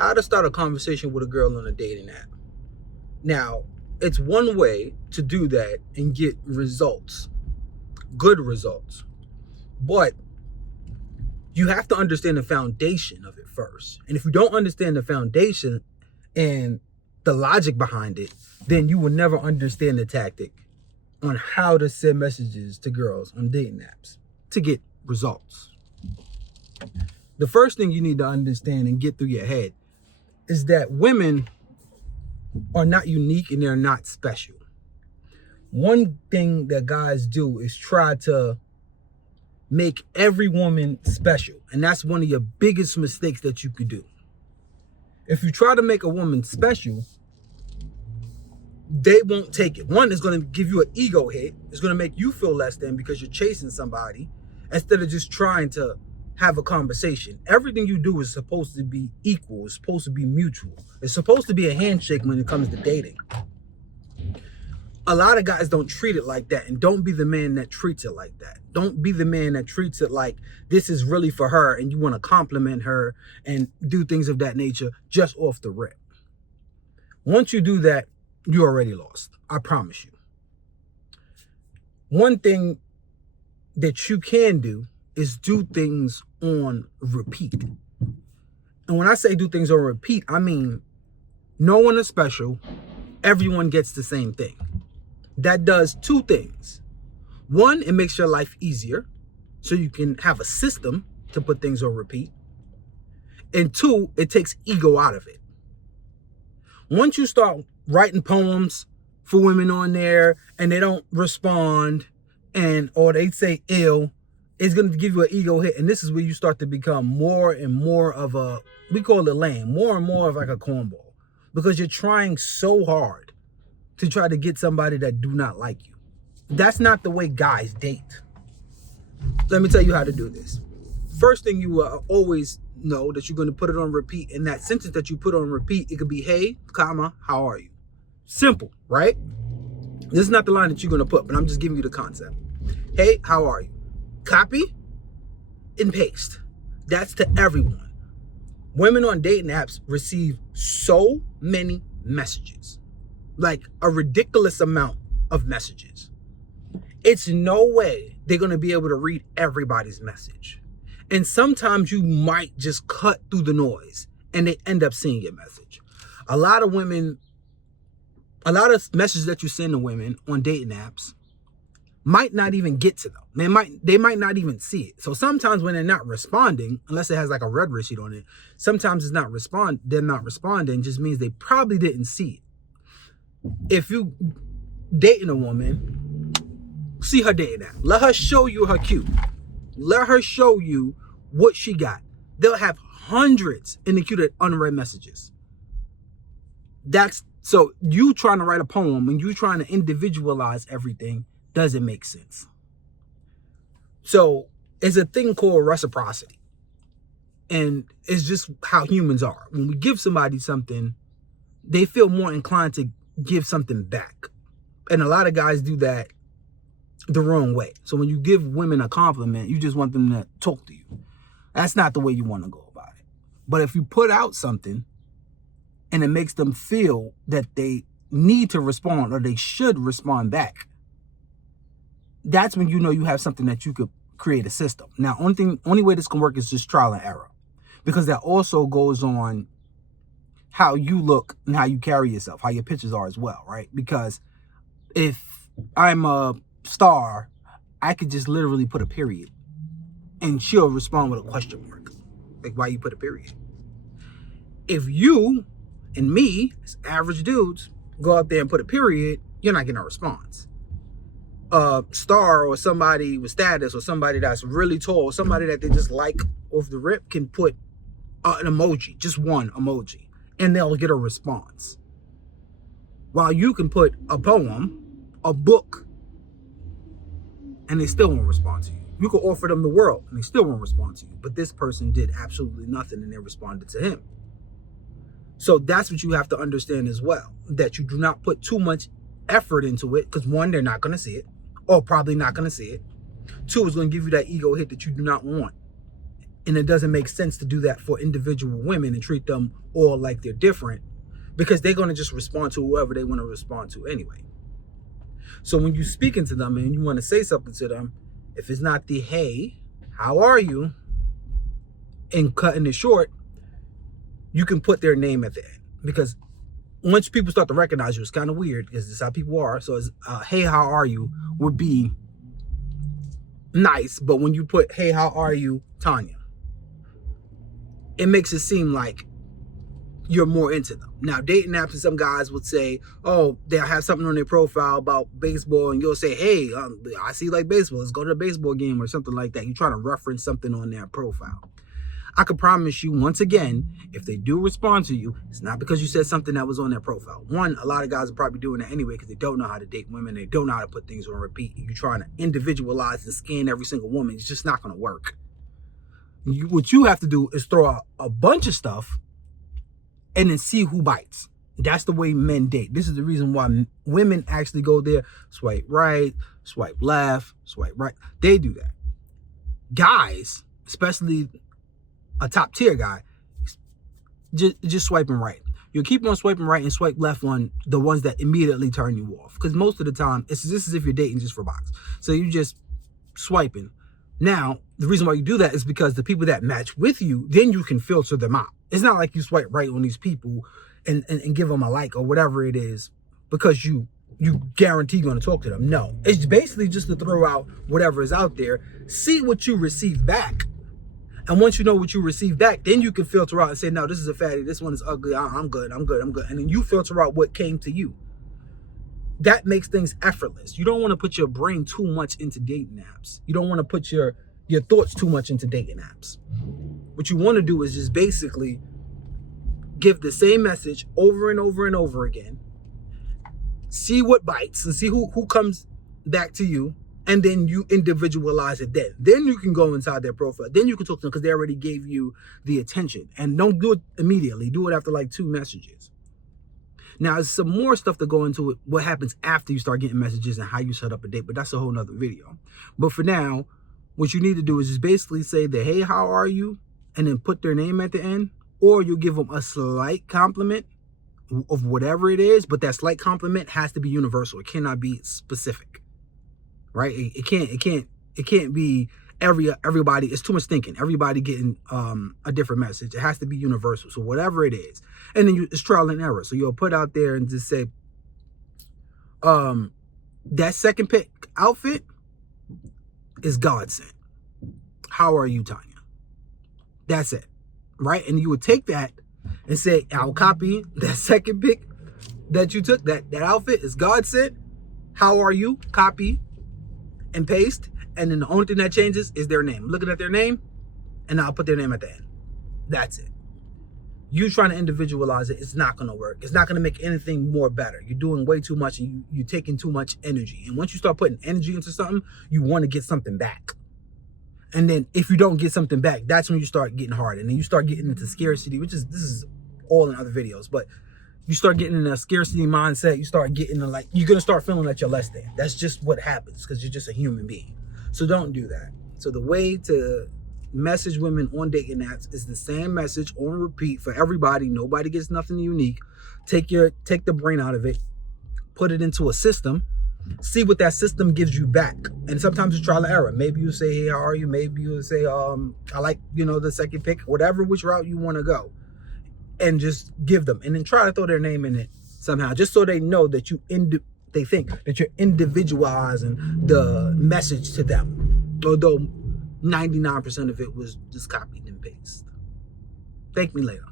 How to start a conversation with a girl on a dating app. Now, it's one way to do that and get results, good results. But you have to understand the foundation of it first. And if you don't understand the foundation and the logic behind it, then you will never understand the tactic on how to send messages to girls on dating apps to get results. The first thing you need to understand and get through your head is that women are not unique and they're not special. One thing that guys do is try to make every woman special. And that's one of your biggest mistakes that you could do. If you try to make a woman special, they won't take it. One is going to give you an ego hit. It's going to make you feel less than because you're chasing somebody instead of just trying to have a conversation. Everything you do is supposed to be equal. It's supposed to be mutual. It's supposed to be a handshake when it comes to dating. A lot of guys don't treat it like that, and don't be the man that treats it like that. Don't be the man that treats it like this is really for her and you want to compliment her and do things of that nature just off the rip. Once you do that, you're already lost. I promise you. One thing that you can do is do things on repeat. And when I say do things on repeat, I mean no one is special. Everyone gets the same thing. That does two things. One, it makes your life easier so you can have a system to put things on repeat. And two, it takes ego out of it. Once you start writing poems for women on there and they don't respond or they say ill, it's going to give you an ego hit. And this is where you start to become more and more of we call it lame, more and more of like a cornball, because you're trying so hard to try to get somebody that do not like you. That's not the way guys date. Let me tell you how to do this. First thing you always know that you're going to put it on repeat. In that sentence that you put on repeat, it could be, hey, comma, how are you? Simple, right? This is not the line that you're going to put, but I'm just giving you the concept. Hey, how are you? Copy and paste. That's to everyone. Women on dating apps receive so many messages. Like a ridiculous amount of messages. It's no way they're going to be able to read everybody's message. And sometimes you might just cut through the noise and they end up seeing your message. A lot of messages that you send to women on dating apps might not even get to them. They might not even see it. So sometimes when they're not responding, unless it has like a red receipt on it, sometimes they're not responding just means they probably didn't see it. If you dating a woman, see her dating app. Let her show you her cute. Let her show you what she got. They'll have hundreds in the queue of unread messages. So you trying to write a poem and you trying to individualize everything doesn't make sense. So it's a thing called reciprocity. And it's just how humans are. When we give somebody something, they feel more inclined to give something back. And a lot of guys do that the wrong way. So when you give women a compliment, you just want them to talk to you. That's not the way you want to go about it. But if you put out something and it makes them feel that they need to respond or they should respond back, that's when you know you have something that you could create a system. Now, only way this can work is just trial and error, because that also goes on how you look and how you carry yourself, how your pictures are as well, right? Because if I'm a star, I could just literally put a period and she'll respond with a question mark. Like, why you put a period? If you and me, as average dudes, go out there and put a period, you're not getting a response. A star or somebody with status or somebody that's really tall, somebody that they just like off the rip can put an emoji, just one emoji, and they'll get a response. While you can put a poem, a book, and they still won't respond to you. You could offer them the world and they still won't respond to you. But this person did absolutely nothing and they responded to him. So that's what you have to understand as well, that you do not put too much effort into it, because one, they're not going to see it, or probably not going to see it. Two, it's going to give you that ego hit that you do not want. And it doesn't make sense to do that for individual women and treat them all like they're different, because they're going to just respond to whoever they want to respond to anyway. So when you're speaking to them and you want to say something to them, if it's not the, hey, how are you, and cutting it short, you can put their name at the end. Because once people start to recognize you, it's kind of weird because this is how people are. So it's, hey, how are you would be nice. But when you put, hey, how are you, Tanya, it makes it seem like you're more into them. Now, dating apps, and some guys would say, oh, they'll have something on their profile about baseball, and you'll say, hey, I see you like baseball. Let's go to a baseball game or something like that. You're trying to reference something on their profile. I can promise you, once again, if they do respond to you, it's not because you said something that was on their profile. One, a lot of guys are probably doing that anyway because they don't know how to date women. They don't know how to put things on repeat. You're trying to individualize and scan every single woman. It's just not going to work. What you have to do is throw out a bunch of stuff and then see who bites. That's the way men date. This is the reason why women actually go there, swipe right, swipe left, swipe right. They do that. Guys, especially a top tier guy, just swiping right. You'll keep on swiping right and swipe left on the ones that immediately turn you off. Because most of the time, this is if you're dating just for box. So you just swiping. Now, the reason why you do that is because the people that match with you, then you can filter them out. It's not like you swipe right on these people and give them a like or whatever it is because you guarantee you're going to talk to them. No, it's basically just to throw out whatever is out there, see what you receive back. And once you know what you receive back, then you can filter out and say, no, this is a fatty, this one is ugly, I'm good. And then you filter out what came to you. That makes things effortless. You don't want to put your brain too much into dating apps. You don't want to put your thoughts too much into dating apps. What you want to do is just basically give the same message over and over and over again. See what bites and see who comes back to you. And then you individualize it then. Then you can go inside their profile. Then you can talk to them because they already gave you the attention. And don't do it immediately. Do it after like 2 messages. Now, there's some more stuff to go into it. What happens after you start getting messages and how you set up a date. But that's a whole nother video. But for now, what you need to do is just basically say that, hey, how are you? And then put their name at the end. Or you give them a slight compliment of whatever it is. But that slight compliment has to be universal. It cannot be specific. Right? It can't be everybody. It's too much thinking. Everybody getting a different message. It has to be universal. So whatever it is, and then it's trial and error. So you'll put out there and just say, that second pick outfit is God sent. How are you, Tanya? That's it, right? And you would take that and say, I'll copy that second pick that you took. That outfit is God sent. How are you? Copy and paste, and then the only thing that changes is their name. Looking at their name, and I'll put their name at the end. That's it. You trying to individualize it, it's not going to work. It's not going to make anything more better. You're doing way too much, and you're taking too much energy. And once you start putting energy into something, you want to get something back. And then if you don't get something back, that's when you start getting hard. And then you start getting into scarcity, this is all in other videos, but you start getting in a scarcity mindset. You start getting you're going to start feeling that you're less than. That's just what happens because you're just a human being. So don't do that. So the way to message women on dating apps is the same message on repeat for everybody. Nobody gets nothing unique. Take the brain out of it. Put it into a system. See what that system gives you back. And sometimes it's trial and error. Maybe you say, hey, how are you? Maybe you say, I like, the second pick. Whatever, which route you want to go. And just give them, and then try to throw their name in it somehow, just so they know that they think that you're individualizing the message to them, although 99% of it was just copied and pasted. Thank me later.